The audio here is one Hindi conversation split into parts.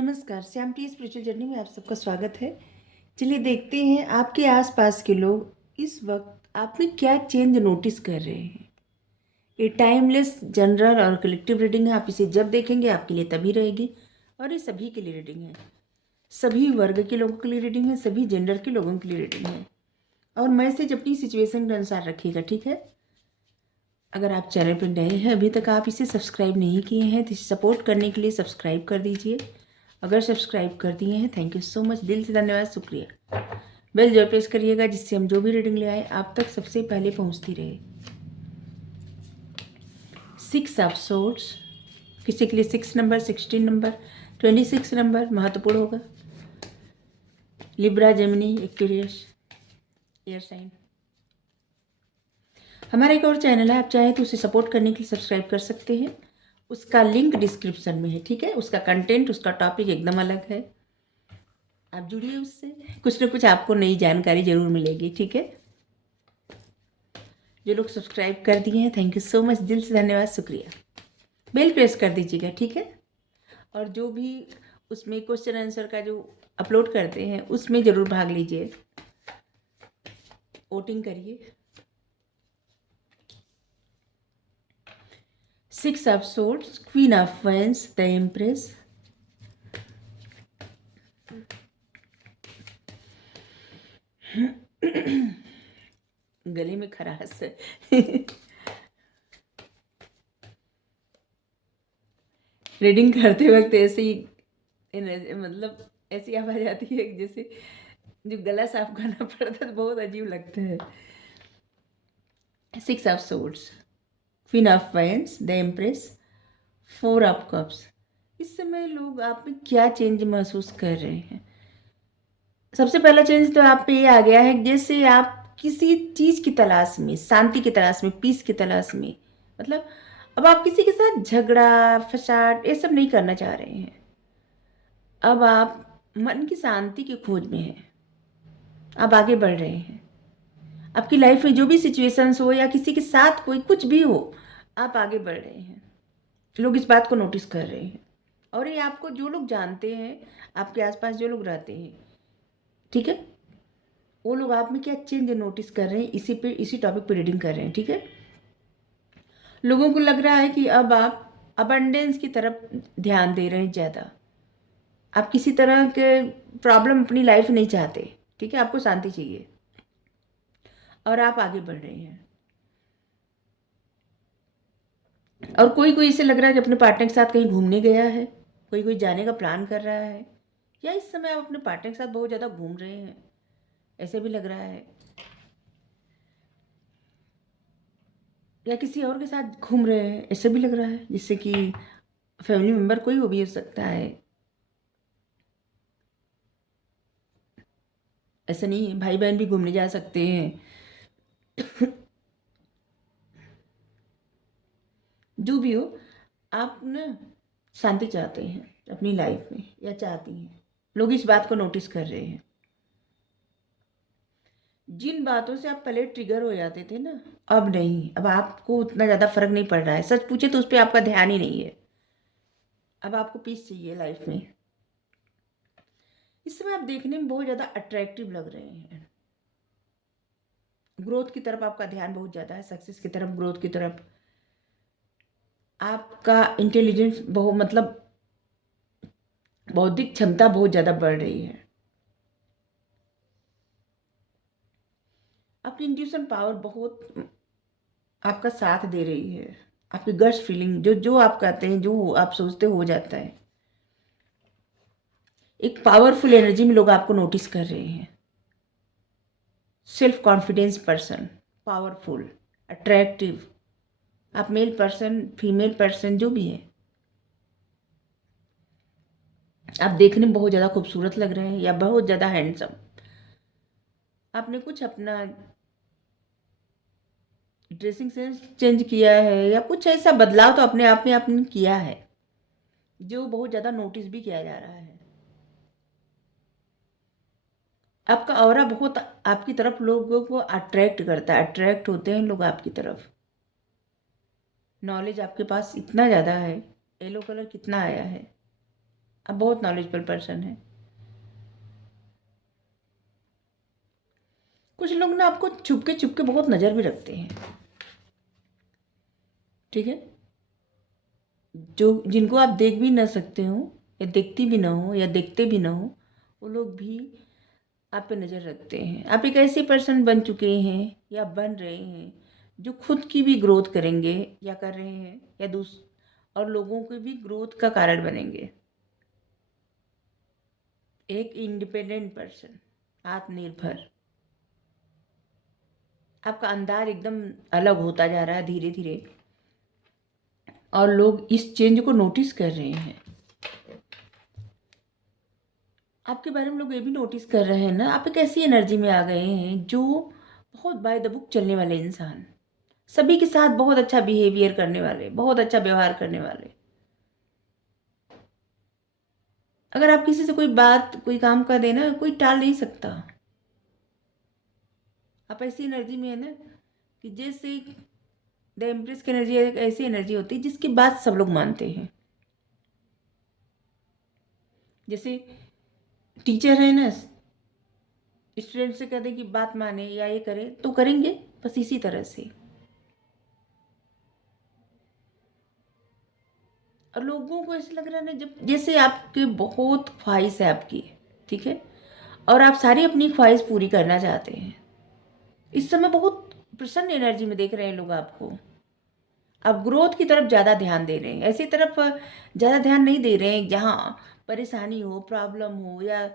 नमस्कार, श्याम टी स्पिरिचुअल जर्नी में आप सबका स्वागत है। चलिए देखते हैं आपके आसपास के लोग इस वक्त आप में क्या चेंज नोटिस कर रहे हैं। ये टाइमलेस जनरल और कलेक्टिव रीडिंग है। आप इसे जब देखेंगे आपके लिए तभी रहेगी और ये सभी के लिए रीडिंग है। सभी वर्ग के लोगों के लिए रीडिंग है, सभी जेंडर के लोगों के लिए रीडिंग है और मैसेज अपनी सिचुएशन के अनुसार रखिएगा, ठीक है। अगर आप चैनल पर नए हैं, अभी तक आप इसे सब्सक्राइब नहीं किए हैं तो इसे सपोर्ट करने के लिए सब्सक्राइब कर दीजिए। अगर सब्सक्राइब कर दिए हैं, थैंक यू सो मच, दिल से धन्यवाद, शुक्रिया। बेल जरूर प्रेस करिएगा जिससे हम जो भी रीडिंग ले आए आप तक सबसे पहले पहुंचती रहे। 6 ऑफ सोर्ड्स, किसी के लिए 6 नंबर, 16 नंबर, 26 नंबर महत्वपूर्ण होगा। Libra, Gemini, Aquarius, air sign. हमारा एक और चैनल है, आप चाहें तो उसे सपोर्ट करने के लिए सब्सक्राइब कर सकते हैं। उसका लिंक डिस्क्रिप्शन में है, ठीक है। उसका कंटेंट, उसका टॉपिक एकदम अलग है। आप जुड़िए उससे, कुछ ना कुछ आपको नई जानकारी जरूर मिलेगी, ठीक है। जो लोग सब्सक्राइब कर दिए हैं, थैंक यू सो मच, दिल से धन्यवाद, शुक्रिया। बेल प्रेस कर दीजिएगा, ठीक है। और जो भी उसमें क्वेश्चन आंसर का जो अपलोड करते हैं उसमें ज़रूर भाग लीजिए, वोटिंग करिए। 6 of swords, queen of vents, the empress. गले में खराश है। रीडिंग करते वक्त ऐसे ही मतलब ऐसी आवाज़ आती है जैसे जो गला साफ करना पड़ता है, तो बहुत अजीब लगता है। 6 of swords, queen of wands, the empress, 4 of cups. इस समय लोग आप में क्या चेंज महसूस कर रहे हैं। सबसे पहला चेंज तो आप पे ये आ गया है जैसे आप किसी चीज़ की तलाश में, शांति की तलाश में, पीस की तलाश में, मतलब अब आप किसी के साथ झगड़ा फसाद ये सब नहीं करना चाह रहे हैं। अब आप मन की शांति की खोज में हैं, आप आगे बढ़ रहे हैं। आपकी लाइफ में जो भी सिचुएशंस हो या किसी के साथ कोई कुछ भी हो, आप आगे बढ़ रहे हैं। लोग इस बात को नोटिस कर रहे हैं और ये आपको जो लोग जानते हैं, आपके आसपास जो लोग रहते हैं, ठीक है, वो लोग आप में क्या चेंज नोटिस कर रहे हैं, इसी टॉपिक पे रीडिंग कर रहे हैं, ठीक है। लोगों को लग रहा है कि अब आप अबंडेंस की तरफ ध्यान दे रहे हैं ज़्यादा। आप किसी तरह के प्रॉब्लम अपनी लाइफ में नहीं चाहते, ठीक है। आपको शांति चाहिए और आप आगे बढ़ रहे हैं। और कोई कोई इसे लग रहा है कि अपने पार्टनर के साथ कहीं घूमने गया है, कोई कोई जाने का प्लान कर रहा है, या इस समय आप अपने पार्टनर के साथ बहुत ज़्यादा घूम रहे हैं, ऐसे भी लग रहा है। या किसी और के साथ घूम रहे हैं, ऐसे भी लग रहा है, जिससे कि फैमिली मेम्बर कोई हो भी हो सकता है। ऐसा नहीं है, भाई बहन भी घूमने जा सकते हैं। जो भी हो, आप ना शांति चाहते हैं अपनी लाइफ में, या चाहती हैं। लोग इस बात को नोटिस कर रहे हैं। जिन बातों से आप पहले ट्रिगर हो जाते थे ना, अब नहीं, अब आपको उतना ज़्यादा फर्क नहीं पड़ रहा है। सच पूछे तो उस पर आपका ध्यान ही नहीं है। अब आपको पीस चाहिए लाइफ में। इस समय आप देखने में बहुत ज़्यादा अट्रैक्टिव लग रहे हैं। ग्रोथ की तरफ आपका ध्यान बहुत ज़्यादा है, सक्सेस की तरफ, ग्रोथ की तरफ। आपका इंटेलिजेंस बहुत, मतलब बौद्धिक क्षमता बहुत ज़्यादा बढ़ रही है। आपकी इंट्यूशन पावर बहुत आपका साथ दे रही है। आपकी गट्स फीलिंग, जो जो आप कहते हैं, जो आप सोचते हो जाता है। एक पावरफुल एनर्जी में लोग आपको नोटिस कर रहे हैं। Self confidence person, powerful, attractive. आप मेल पर्सन, फीमेल पर्सन, जो भी है, आप देखने में बहुत ज़्यादा खूबसूरत लग रहे हैं या बहुत ज़्यादा हैंडसम। आपने कुछ अपना ड्रेसिंग सेंस चेंज किया है या कुछ ऐसा बदलाव तो अपने आप में आपने किया है जो बहुत ज़्यादा नोटिस भी किया जा रहा है। आपका ऑरा बहुत आपकी तरफ लोगों को अट्रैक्ट करता है, अट्रैक्ट होते हैं लोग आपकी तरफ। नॉलेज आपके पास इतना ज़्यादा है। येलो कलर कितना आया है, आप बहुत नॉलेजेबल पर्सन हैं। कुछ लोग ना आपको छुप के बहुत नज़र भी रखते हैं, ठीक है। जो जिनको आप देख भी ना सकते हो, या देखती भी ना हो, या देखते भी ना हो, वो लोग भी आप पे नज़र रखते हैं। आप एक ऐसे पर्सन बन चुके हैं या बन रहे हैं जो खुद की भी ग्रोथ करेंगे, या कर रहे हैं, या और लोगों की भी ग्रोथ का कारण बनेंगे। एक इंडिपेंडेंट पर्सन, आत्मनिर्भर। आपका अंदाज एकदम अलग होता जा रहा है धीरे धीरे, और लोग इस चेंज को नोटिस कर रहे हैं। आपके बारे में लोग ये भी नोटिस कर रहे हैं ना, आप एक ऐसी एनर्जी में आ गए हैं जो बहुत बाय द बुक चलने वाले इंसान, सभी के साथ बहुत अच्छा बिहेवियर करने वाले, बहुत अच्छा व्यवहार करने वाले। अगर आप किसी से कोई बात, कोई काम कर देना, कोई टाल नहीं सकता। आप ऐसी एनर्जी में है ना कि जैसे द एम्प्रेस की एनर्जी एक ऐसी एनर्जी होती है जिसकी बात सब लोग मानते हैं। जैसे टीचर है ना, स्टूडेंट से कहते हैं कि बात माने या ये करे तो करेंगे, बस इसी तरह से। और लोगों को ऐसे लग रहा है ना, जब जैसे आपके बहुत ख्वाहिश है आपकी, ठीक है, और आप सारी अपनी ख्वाहिश पूरी करना चाहते हैं। इस समय बहुत प्रसन्न एनर्जी में देख रहे हैं लोग आपको। आप ग्रोथ की तरफ ज़्यादा ध्यान दे रहे हैं, ऐसी तरफ ज़्यादा ध्यान नहीं दे रहे हैं जहाँ परेशानी हो, प्रॉब्लम हो, या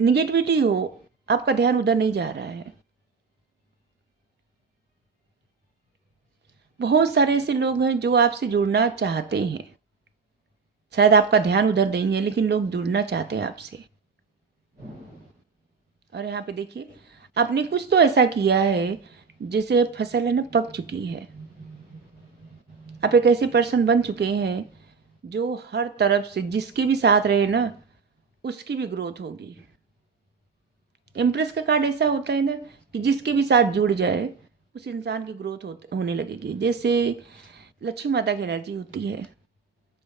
निगेटिविटी हो। आपका ध्यान उधर नहीं जा रहा है। बहुत सारे ऐसे लोग हैं जो आपसे जुड़ना चाहते हैं, शायद आपका ध्यान उधर नहीं है, लेकिन लोग जुड़ना चाहते हैं आपसे। और यहाँ पे देखिए, आपने कुछ तो ऐसा किया है जिसे फसल है ना पक चुकी है। आप एक ऐसे पर्सन बन चुके हैं जो हर तरफ से जिसके भी साथ रहे ना, उसकी भी ग्रोथ होगी। इम्प्रेस का कार्ड ऐसा होता है ना कि जिसके भी साथ जुड़ जाए उस इंसान की ग्रोथ होने लगेगी। जैसे लक्ष्मी माता की एनर्जी होती है,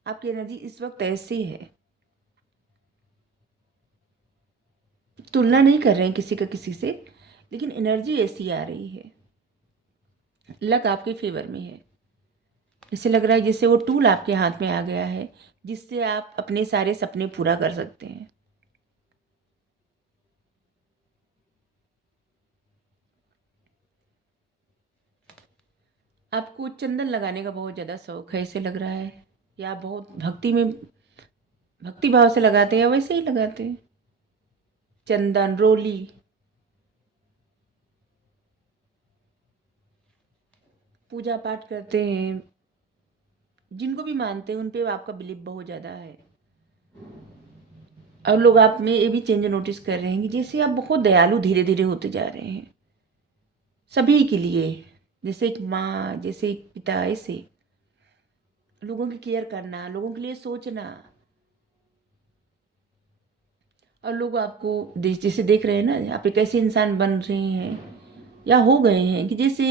आपकी एनर्जी इस वक्त ऐसी है। तुलना नहीं कर रहे हैं किसी का किसी से, लेकिन एनर्जी ऐसी आ रही है। लक आपके फेवर में है। ऐसे लग रहा है जैसे वो टूल आपके हाथ में आ गया है जिससे आप अपने सारे सपने पूरा कर सकते हैं। आपको चंदन लगाने का बहुत ज़्यादा शौक है, ऐसे लग रहा है, या आप बहुत भक्ति में, भक्ति भाव से लगाते हैं या वैसे ही लगाते हैं। चंदन, रोली, पूजा पाठ करते हैं, जिनको भी मानते हैं उन पे आपका बिलीव बहुत ज़्यादा है। और लोग आप में ये भी चेंज नोटिस कर रहे हैं कि जैसे आप बहुत दयालु धीरे धीरे होते जा रहे हैं सभी के लिए। जैसे एक माँ, जैसे एक पिता, ऐसे लोगों की केयर करना, लोगों के लिए सोचना। और लोग आपको जैसे देख रहे हैं ना, आप एक ऐसे इंसान बन रहे हैं या हो गए हैं कि जैसे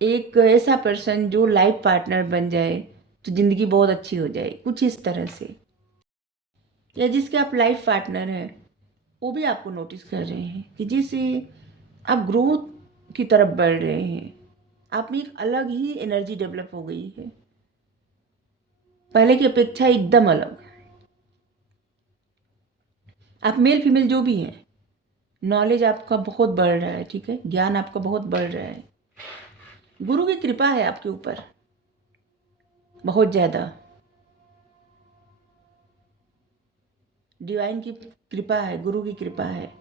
एक ऐसा पर्सन जो लाइफ पार्टनर बन जाए तो ज़िंदगी बहुत अच्छी हो जाए, कुछ इस तरह से। या जिसके आप लाइफ पार्टनर हैं वो भी आपको नोटिस कर रहे हैं कि जैसे आप ग्रोथ की तरफ बढ़ रहे हैं। आप में एक अलग ही एनर्जी डेवलप हो गई है, पहले की अपेक्षा एकदम अलग। आप मेल फीमेल जो भी हैं, नॉलेज आपका बहुत बढ़ रहा है, ठीक है, ज्ञान आपका बहुत बढ़ रहा है। गुरु की कृपा है आपके ऊपर बहुत ज़्यादा, डिवाइन की कृपा है, गुरु की कृपा है,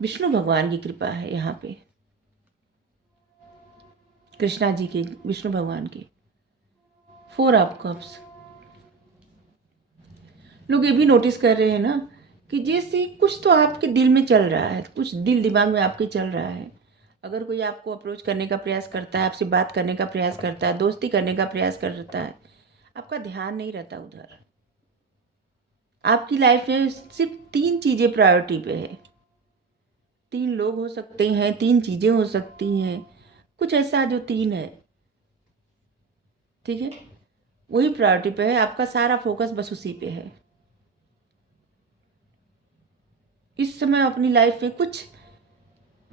विष्णु भगवान की कृपा है। यहाँ पे कृष्णा जी की, विष्णु भगवान की। 4 ऑफ कप्स। लोग ये भी नोटिस कर रहे हैं ना कि जैसे कुछ तो आपके दिल में चल रहा है, कुछ दिल दिमाग में आपके चल रहा है। अगर कोई आपको अप्रोच करने का प्रयास करता है, आपसे बात करने का प्रयास करता है, दोस्ती करने का प्रयास करता है, आपका ध्यान नहीं रहता उधर। आपकी लाइफ में सिर्फ 3 चीज़ें प्रायोरिटी पे है। 3 लोग हो सकते हैं, 3 चीज़ें हो सकती हैं, कुछ ऐसा जो 3 है, ठीक है। वही प्रायोरिटी पे है, आपका सारा फोकस बस उसी पे है। इस समय अपनी लाइफ में कुछ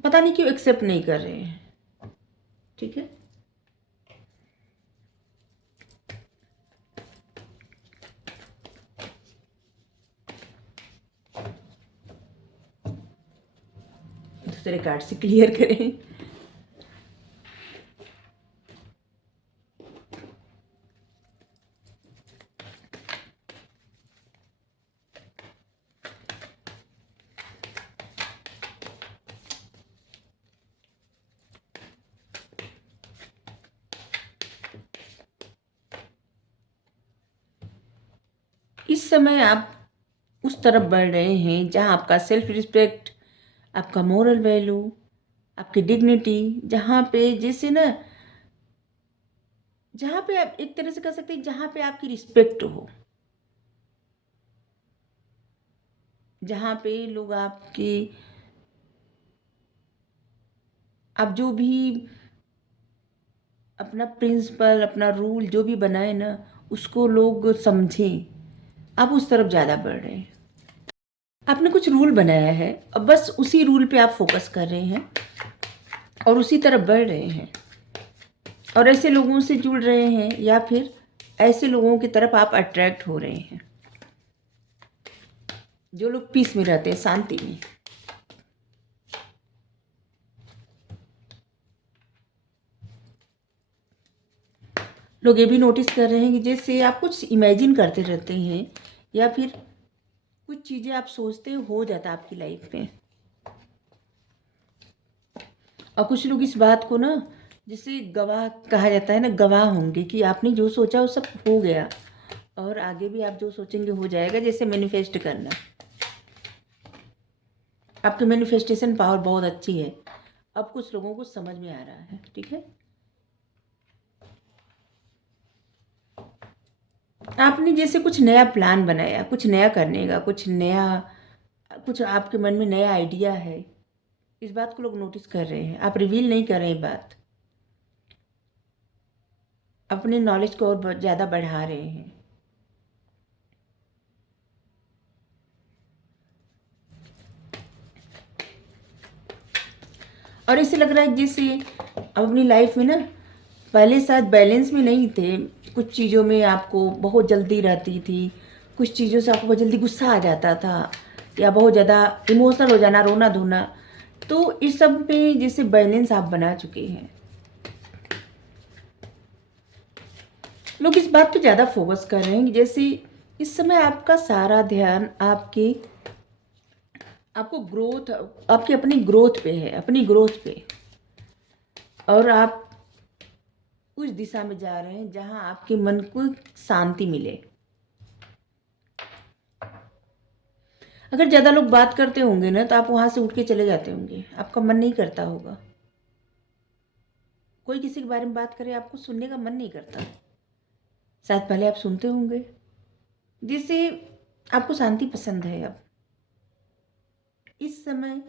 पता नहीं क्यों एक्सेप्ट नहीं कर रहे हैं। ठीक है, दूसरे कार्ड से क्लियर करें। इस समय आप उस तरफ बढ़ रहे हैं जहाँ आपका सेल्फ रिस्पेक्ट, आपका मोरल वैल्यू, आपकी डिग्निटी, जहाँ पे जैसे ना, जहाँ पे आप एक तरह से कह सकते हैं जहाँ पे आपकी रिस्पेक्ट हो, जहाँ पे लोग आपकी, आप जो भी अपना प्रिंसिपल, अपना रूल जो भी बनाए ना, उसको लोग समझें, आप उस तरफ ज़्यादा बढ़ रहे हैं। आपने कुछ रूल बनाया है, अब बस उसी रूल पे आप फोकस कर रहे हैं और उसी तरफ बढ़ रहे हैं, और ऐसे लोगों से जुड़ रहे हैं या फिर ऐसे लोगों की तरफ आप अट्रैक्ट हो रहे हैं जो लोग पीस में रहते हैं, शांति में। लोग ये भी नोटिस कर रहे हैं कि जैसे आप कुछ इमेजिन करते रहते हैं या फिर कुछ चीज़ें आप सोचते हो जाता है आपकी लाइफ में, और कुछ लोग इस बात को ना, जिसे गवाह कहा जाता है ना, गवाह होंगे कि आपने जो सोचा वो सब हो गया, और आगे भी आप जो सोचेंगे हो जाएगा। जैसे मैनिफेस्ट करना, आपकी मैनिफेस्टेशन पावर बहुत अच्छी है, अब कुछ लोगों को समझ में आ रहा है। ठीक है, आपने जैसे कुछ नया प्लान बनाया, कुछ नया करने का, कुछ नया, कुछ आपके मन में नया आइडिया है, इस बात को लोग नोटिस कर रहे हैं। आप रिवील नहीं कर रहे हैं बात, अपने नॉलेज को और ज़्यादा बढ़ा रहे हैं। और ऐसे लग रहा है जैसे अब अपनी लाइफ में ना, पहले शायद बैलेंस में नहीं थे, कुछ चीज़ों में आपको बहुत जल्दी रहती थी, कुछ चीज़ों से आपको बहुत जल्दी गुस्सा आ जाता था, या बहुत ज़्यादा इमोशनल हो जाना, रोना धोना। तो इस सब में जैसे बैलेंस आप बना चुके हैं। लोग इस बात पे ज़्यादा फोकस कर रहे हैं कि जैसे इस समय आपका सारा ध्यान आपको ग्रोथ, आपकी अपनी ग्रोथ पे है, अपनी ग्रोथ पे, और आप उस दिशा में जा रहे हैं जहां आपके मन को शांति मिले। अगर ज़्यादा लोग बात करते होंगे ना, तो आप वहां से उठ के चले जाते होंगे, आपका मन नहीं करता होगा। कोई किसी के बारे में बात करे, आपको सुनने का मन नहीं करता, शायद पहले आप सुनते होंगे। जिससे आपको शांति पसंद है। अब इस समय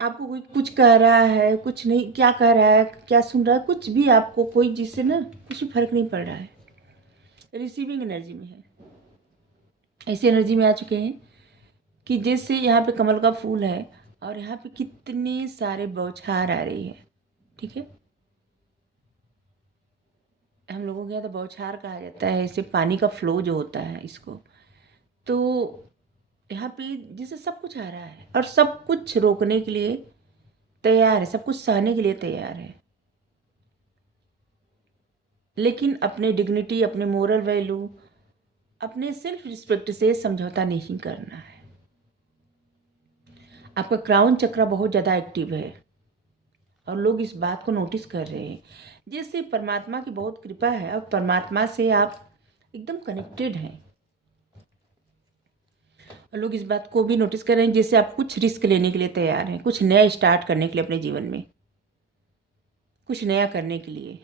आपको कोई कुछ कह रहा है, कुछ नहीं, क्या कह रहा है, क्या सुन रहा है, कुछ भी आपको कोई, जिससे ना कुछ भी फर्क नहीं पड़ रहा है। रिसीविंग एनर्जी में है, ऐसी एनर्जी में आ चुके हैं कि जैसे यहाँ पे कमल का फूल है और यहाँ पे कितने सारे बौछार आ रही है। ठीक है, हम लोगों के यहाँ तो बौछार कहा जाता है, ऐसे पानी का फ्लो जो होता है इसको। तो यहाँ पे जैसे सब कुछ आ रहा है और सब कुछ रोकने के लिए तैयार है, सब कुछ सहने के लिए तैयार है, लेकिन अपने डिग्निटी, अपने मोरल वैल्यू, अपने सेल्फ रिस्पेक्ट से समझौता नहीं करना है। आपका क्राउन चक्र बहुत ज़्यादा एक्टिव है और लोग इस बात को नोटिस कर रहे हैं। जैसे परमात्मा की बहुत कृपा है और परमात्मा से आप एकदम कनेक्टेड हैं, और लोग इस बात को भी नोटिस कर रहे हैं जैसे आप कुछ रिस्क लेने के लिए तैयार हैं, कुछ नया स्टार्ट करने के लिए अपने जीवन में, कुछ नया करने के लिए,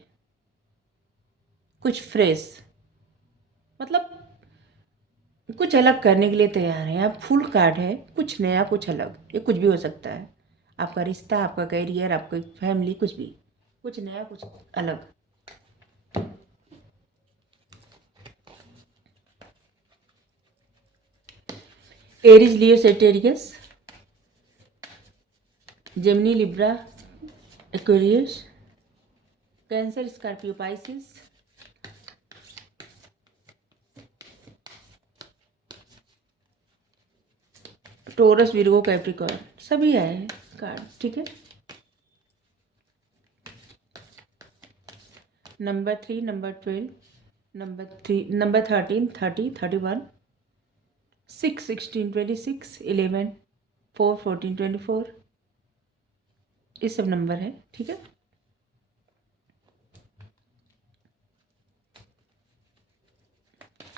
कुछ फ्रेश, मतलब कुछ अलग करने के लिए तैयार हैं आप। फुल कार्ड है, कुछ नया कुछ अलग, ये कुछ भी हो सकता है, आपका रिश्ता, आपका करियर, आपकी फैमिली, कुछ भी, कुछ नया कुछ अलग। Aries, Leo, Sagittarius, Gemini, Libra, Aquarius, Cancer, Scorpio, Pisces, Taurus, Virgo, Capricorn, सभी आए हैं कार्ड, ठीक है। नंबर 3, नंबर 12, नंबर 13, 30, 31, 6, 16, 26, 11, 4, 14, 24, ये सब नंबर है, ठीक है।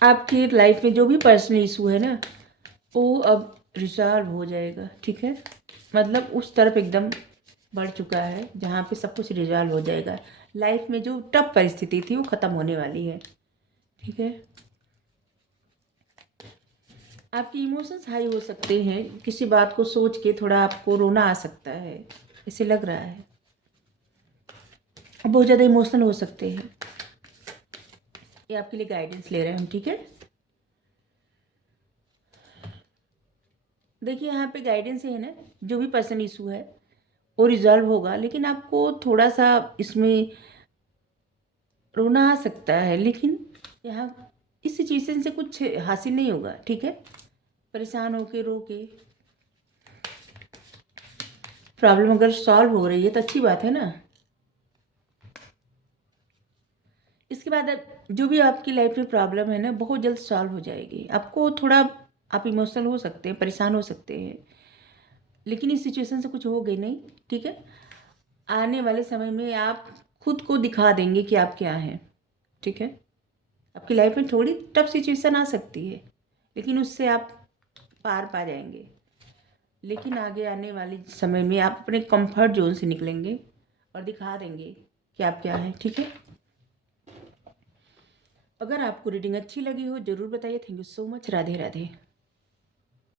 आपकी लाइफ में जो भी पर्सनल इशू है ना, वो अब रिजॉल्व हो जाएगा, ठीक है। मतलब उस तरफ एकदम बढ़ चुका है जहाँ पे सब कुछ रिजॉल्व हो जाएगा। लाइफ में जो टफ परिस्थिति थी वो ख़त्म होने वाली है, ठीक है। आपके इमोशंस हाई हो सकते हैं, किसी बात को सोच के थोड़ा आपको रोना आ सकता है, ऐसे लग रहा है। बहुत ज़्यादा इमोशनल हो सकते हैं। ये आपके लिए गाइडेंस ले रहे हैं हम, ठीक है। देखिए यहाँ पे गाइडेंस है ना, जो भी पर्सनल इशू है वो रिजॉल्व होगा, लेकिन आपको थोड़ा सा इसमें रोना आ सकता है, लेकिन यहाँ इस सिचुएशन से कुछ हासिल नहीं होगा, ठीक है। परेशान होके रो के प्रॉब्लम अगर सॉल्व हो रही है तो अच्छी बात है ना। इसके बाद जो भी आपकी लाइफ में प्रॉब्लम है ना, बहुत जल्द सॉल्व हो जाएगी। आपको थोड़ा, आप इमोशनल हो सकते हैं, परेशान हो सकते हैं, लेकिन इस सिचुएशन से कुछ हो गई नहीं, ठीक है। आने वाले समय में आप खुद को दिखा देंगे कि आप क्या हैं, ठीक है। आपकी लाइफ में थोड़ी टफ सिचुएशन आ सकती है, लेकिन उससे आप पार पा जाएंगे। लेकिन आगे आने वाले समय में आप अपने कंफर्ट जोन से निकलेंगे और दिखा देंगे कि आप क्या हैं, ठीक है। अगर आपको रीडिंग अच्छी लगी हो ज़रूर बताइए। Thank you so much. Radhe Radhe.